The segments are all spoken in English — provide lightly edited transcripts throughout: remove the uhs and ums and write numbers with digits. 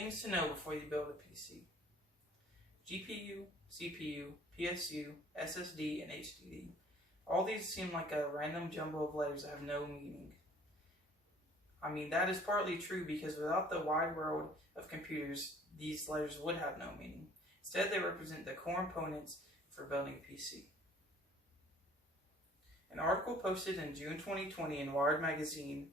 Things to know before you build a PC. GPU, CPU, PSU, SSD, and HDD. All these seem like a random jumble of letters that have no meaning. I mean, that is partly true because without the wide world of computers, these letters would have no meaning. Instead, they represent the core components for building a PC. An article posted in June 2020 in Wired magazine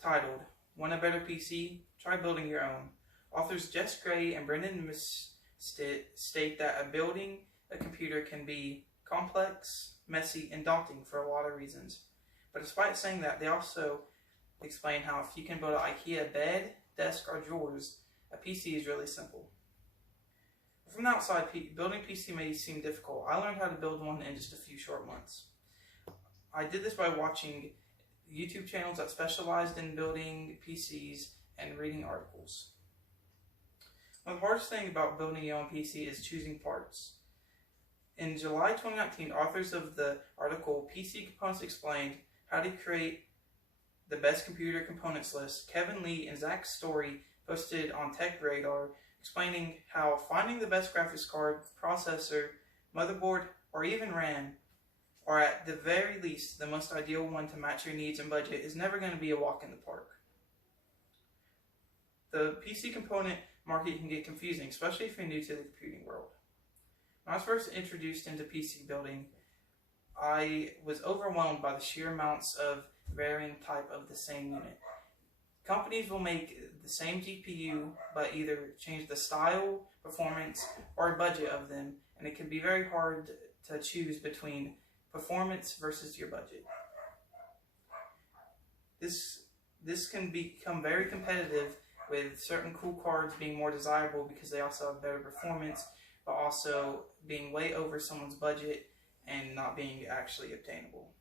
titled, "Want a better PC? Try building your own." Authors Jess Gray and Brendan state that building a computer can be complex, messy, and daunting for a lot of reasons. But despite saying that, they also explain how if you can build an IKEA bed, desk, or drawers, a PC is really simple. From the outside, building a PC may seem difficult. I learned how to build one in just a few short months. I did this by watching YouTube channels that specialized in building PCs and reading articles. One of the hardest thing about building your own PC is choosing parts. In July 2019, authors of the article PC Components Explained How to Create the Best Computer Components List, Kevin Lee and Zach Story posted on TechRadar explaining how finding the best graphics card, processor, motherboard, or even RAM, or at the very least the most ideal one to match your needs and budget, is never going to be a walk in the park. The PC component market can get confusing, especially if you're new to the computing world. When I was first introduced into PC building, I was overwhelmed by the sheer amounts of varying type of the same unit. Companies will make the same GPU, but either change the style, performance, or budget of them, and it can be very hard to choose between performance versus your budget. This can become very competitive, with certain cool cards being more desirable because they also have better performance, but also being way over someone's budget and not being actually obtainable.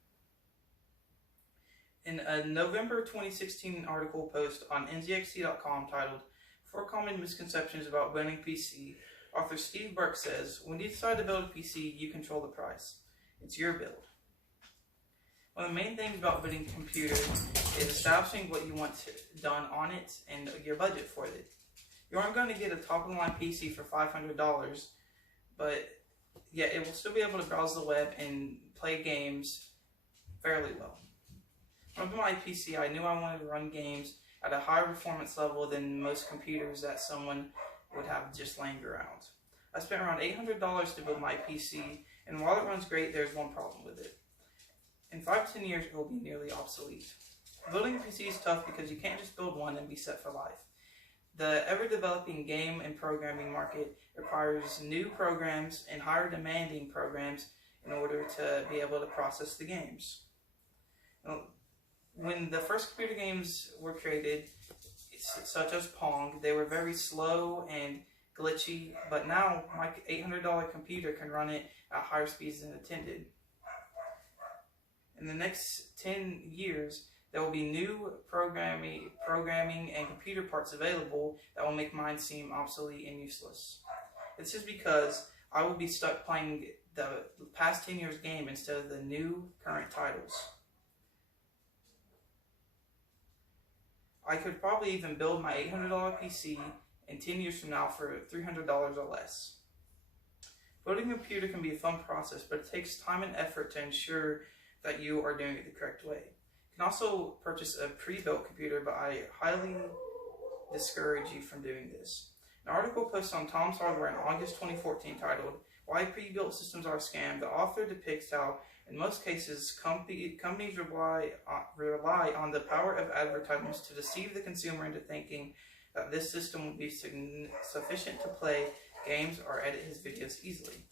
In a November 2016 article post on NZXT.com titled 4 Common Misconceptions About Building a PC, author Steve Burke says, "When you decide to build a PC, you control the price. It's your build." One of the main things about building a computer is establishing what you want done on it and your budget for it. You aren't going to get a top-of-the-line PC for $500, but yet it will still be able to browse the web and play games fairly well. When I built my PC, I knew I wanted to run games at a higher performance level than most computers that someone would have just laying around. I spent around $800 to build my PC, and while it runs great, there's one problem with it. In 5 to 10 years, it will be nearly obsolete. Building a PC is tough because you can't just build one and be set for life. The ever-developing game and programming market requires new programs and higher demanding programs in order to be able to process the games. When the first computer games were created, such as Pong, they were very slow and glitchy, but now my $800 computer can run it at higher speeds than intended. In the next 10 years, there will be new programming and computer parts available that will make mine seem obsolete and useless. This is because I will be stuck playing the past 10 years game instead of the new current titles. I could probably even build my $800 PC in 10 years from now for $300 or less. Building a computer can be a fun process, but it takes time and effort to ensure that you are doing it the correct way. You can also purchase a pre-built computer, but I highly discourage you from doing this. An article posted on Tom's Hardware in August 2014 titled, "Why Pre-Built Systems Are a Scam," the author depicts how, in most cases, companies rely on the power of advertisements to deceive the consumer into thinking that this system will be sufficient to play games or edit his videos easily.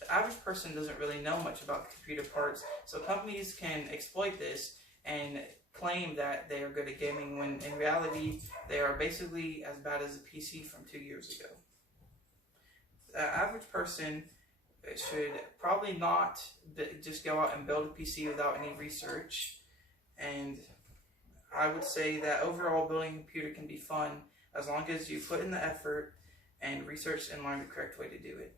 The average person doesn't really know much about computer parts, so companies can exploit this and claim that they are good at gaming when in reality they are basically as bad as a PC from 2 years ago. The average person should probably not just go out and build a PC without any research, and I would say that overall building a computer can be fun as long as you put in the effort and research and learn the correct way to do it.